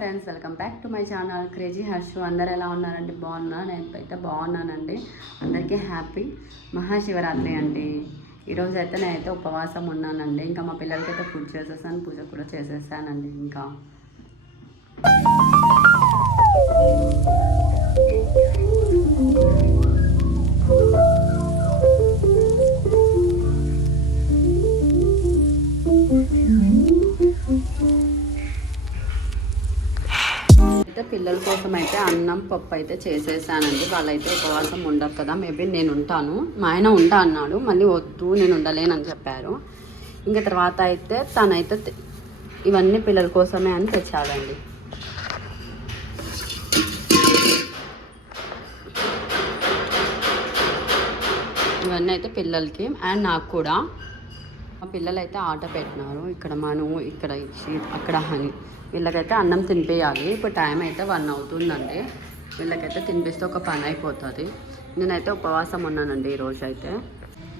Friends, welcome back to my channel crazy Harshu. అందరు ఎలా ఉన్నారండి? బాగున్నా? నేనైతే బాగున్నానండి. అందరికీ హ్యాపీ మహాశివరాత్రి అండి. ఈరోజు అయితే నేనైతే ఉపవాసం ఉన్నానండి. ఇంకా మా పిల్లలకైతే ఫుడ్ చేసేసాను, పూజ కూడా చేసేసానండి. ఇంకా పిల్లల కోసం అయితే అన్నం పప్పు అయితే చేసేసానండి. వాళ్ళైతే ఉపవాసం ఉండరు కదా, మేబీ నేను ఉంటాను. మా ఆయన ఉంటా అన్నాడు, మళ్ళీ వద్దు నేను ఉండలేనని చెప్పారు. ఇంకా తర్వాత అయితే తనైతే ఇవన్నీ పిల్లల కోసమే అని తెచ్చాడండి. ఇవన్నీ అయితే పిల్లలకి అండ్ నాకు కూడా. మా పిల్లలు అయితే ఆట పెట్టినారు. ఇక్కడ మనము ఇక్కడ ఇచ్చి అక్కడ హనీ. వీళ్ళకైతే అన్నం తినిపించాలి. ఇప్పుడు టైం అయితే 1 అవుతుందండి. వీళ్ళకైతే తినిపిస్తే ఒక పని అయిపోతుంది. నేనైతే ఉపవాసం ఉన్నానండి ఈరోజు అయితే.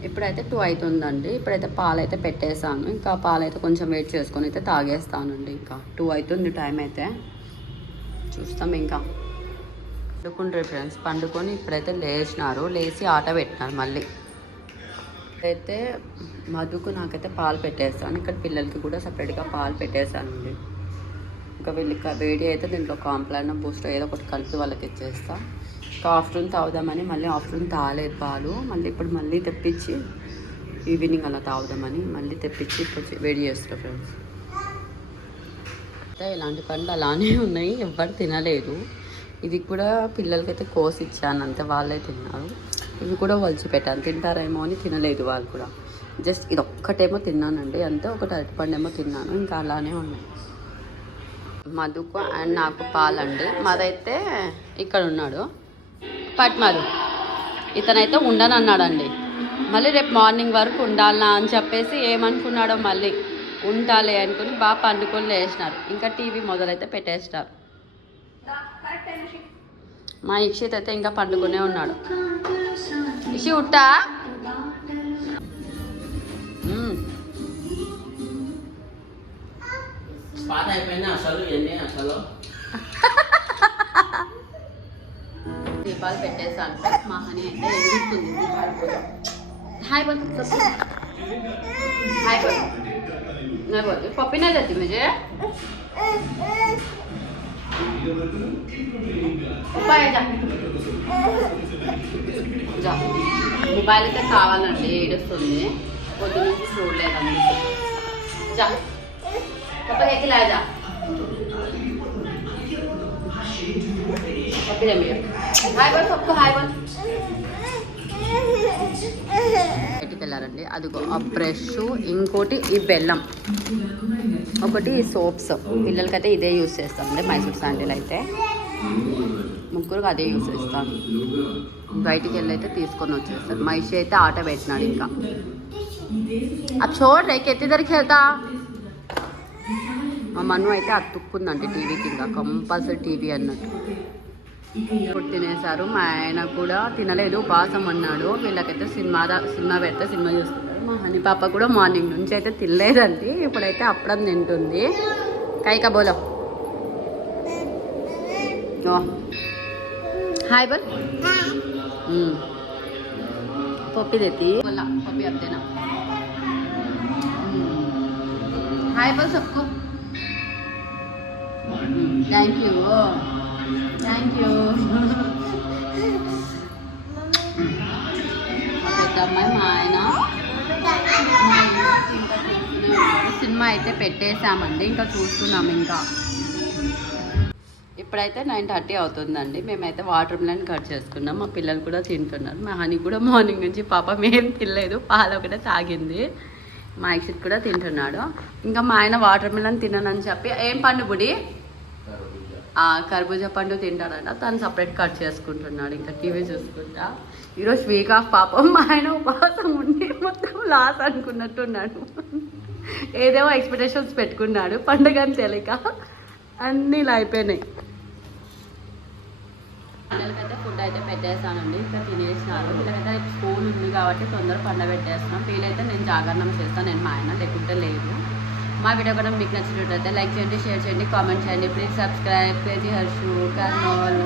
ఇప్పుడైతే 2 అవుతుందండి. ఇప్పుడైతే పాలు అయితే పెట్టేశాను. ఇంకా పాలు అయితే కొంచెం వెయిట్ చేసుకొని అయితే తాగేస్తానండి. ఇంకా 2 అవుతుంది టైం అయితే. చూస్తాం ఇంకా. పండుకుంటారు ఫ్రెండ్స్. పండుకొని ఇప్పుడైతే లేచి ఆట పెట్టినారు మళ్ళీ. అయితే మధుకు నాకైతే పాలు పెట్టేస్తాను. ఇక్కడ పిల్లలకి కూడా సపరేట్గా పాలు పెట్టేశానండి. ఇంకా వీళ్ళకి వేడి అయితే దీంట్లో కాంప్లాన్ బూస్ట్ ఏదో ఒకటి కలిపి వాళ్ళకి ఇచ్చేస్తా. ఇంకా ఆఫ్టర్నూన్ తాగుదామని మళ్ళీ ఆఫ్టర్నూన్ తాగలేదు పాలు. మళ్ళీ తెప్పించి ఈవినింగ్ అలా తాగుదామని మళ్ళీ తెప్పించి ఇప్పుడు వేడి చేస్తారు ఫ్రెండ్స్. అయితే ఇలాంటి పండ్లు అలానే ఉన్నాయి, ఎవ్వరు తినలేదు. ఇది కూడా పిల్లలకైతే కోసి ఇచ్చాను, అంతే వాళ్ళే తిన్నారు. ఇవి కూడా వలిచి పెట్టాను, తింటారేమో అని తినలేదు వాళ్ళు కూడా. జస్ట్ ఇది ఒక్కటేమో తిన్నానండి అంతే. ఒకటి అరటిపండు ఏమో తిన్నాను. ఇంకా అలానే ఉన్నాయి. మధుకు అండ్ నాకు పాలండి. మదైతే ఇక్కడ ఉన్నాడు మధు. ఇతనైతే ఉండను అన్నాడండి. మళ్ళీ రేపు మార్నింగ్ వరకు ఉండాలనా అని చెప్పేసి ఏమనుకున్నాడో మళ్ళీ ఉంటాలే అనుకుని బాగా పండుకొని లేచినారు. ఇంకా టీవీ మొదలైతే పెట్టేసినారు. మా ఇక్షిత్ అయితే ఇంకా పండుకునే ఉన్నాడు. ఇషి ఉట్టా దీపాలు పెట్టేసాను. మా హనీ అయితే ఎదుగుతుంది దీపాలు కూడా. హాయ్ बोल, हाय बोल. नहीं बोलती पप्पी नहीं देती मुझे. जा మొబైల్ అయితే కావాలండి, ఏడుస్తుంది. పొద్దు నుంచి చూడలేదండి. జా పప్ప ఎక్కిలాజా పప్పి హాయ్ బోల్ పప్పు హాయ్ బోల్. బయటికి వెళ్ళారండి. అదిగో ఆ బ్రష్, ఇంకోటి ఈ బెల్లం, ఒకటి ఈ సోప్స్. పిల్లలకైతే ఇదే యూజ్ చేస్తామండి. మైసూర్ శాండిల్ అయితే ముగ్గురికి అదే యూజ్ చేస్తాను. బయటికి వెళ్ళి అయితే తీసుకొని వచ్చేస్తాను. మహిషి అయితే ఆట పెట్టినాడు. ఇంకా అది చూడ రేకెత్తి దగ్గరికి వెళ్తా. మా మన్ను అయితే అతుక్కుందండి టీవీకి. ఇంకా కంపల్సరీ టీవీ అన్నట్టు. ఇప్పుడు తినేశారు. మా ఆయన కూడా తినలేదు, ఉపవాసం అన్నాడు. వీళ్ళకైతే సినిమా పెడితే సినిమా చూస్తున్నారు. మా హనీ పాప కూడా మార్నింగ్ నుంచి అయితే తినలేదండి. ఇప్పుడైతే అప్పడం తింటుంది. కైకా బోలో हाय बोल. पप्पी देती बोला पप्पी अब देना. हाय बोल सबको. Thank you thank you. అమ్మాయి మా ఆయన సినిమా అయితే పెట్టేసామండి. ఇంకా చూస్తున్నాం. ఇంకా ఇప్పుడైతే 9:30 అవుతుందండి. మేమైతే వాటర్ మిలన్ కట్ చేసుకున్నాం. మా పిల్లలు కూడా తింటున్నారు. మా హనీ కూడా మార్నింగ్ నుంచి పాపం ఏం తినలేదు, పాలు ఒకటే తాగింది. మా ఇక్షిత్ కూడా తింటున్నాడు. ఇంకా మా ఆయన వాటర్ మిలన్ తిననని చెప్పి ఏం పండు బుడి కర్బూజా పండు తింటాడట. తను సపరేట్ కట్ చేసుకుంటున్నాడు. ఇంకా టీవీ చూసుకుంటా. ఈరోజు వీక్ ఆఫ్ పాపం. మా ఆయన ఉపవాసం ఉండి మొత్తం లాస్ అనుకున్నట్టున్నాడు. ఏదేమో ఎక్స్పెక్టేషన్స్ పెట్టుకున్నాడు. పండుగని తెలియక అన్నీ ఇలా అయిపోయినాయి. పిల్లలకైతే ఫుడ్ అయితే పెట్టేస్తానండి. ఇంకా తినేసినారు. వీళ్ళకైతే స్కూల్ ఉంది కాబట్టి తొందర పండగ పెట్టేస్తున్నాం. వీలైతే నేను జాగరణం చేస్తాను, నేను మా ఆయన లేకుంటే లేదు. మా వీడియో కూడా మీకు నచ్చినట్లయితే లైక్ చేయండి, షేర్ చేయండి, కామెంట్ చేయండి. Please subscribe. Crazy Harshu, Kurnool.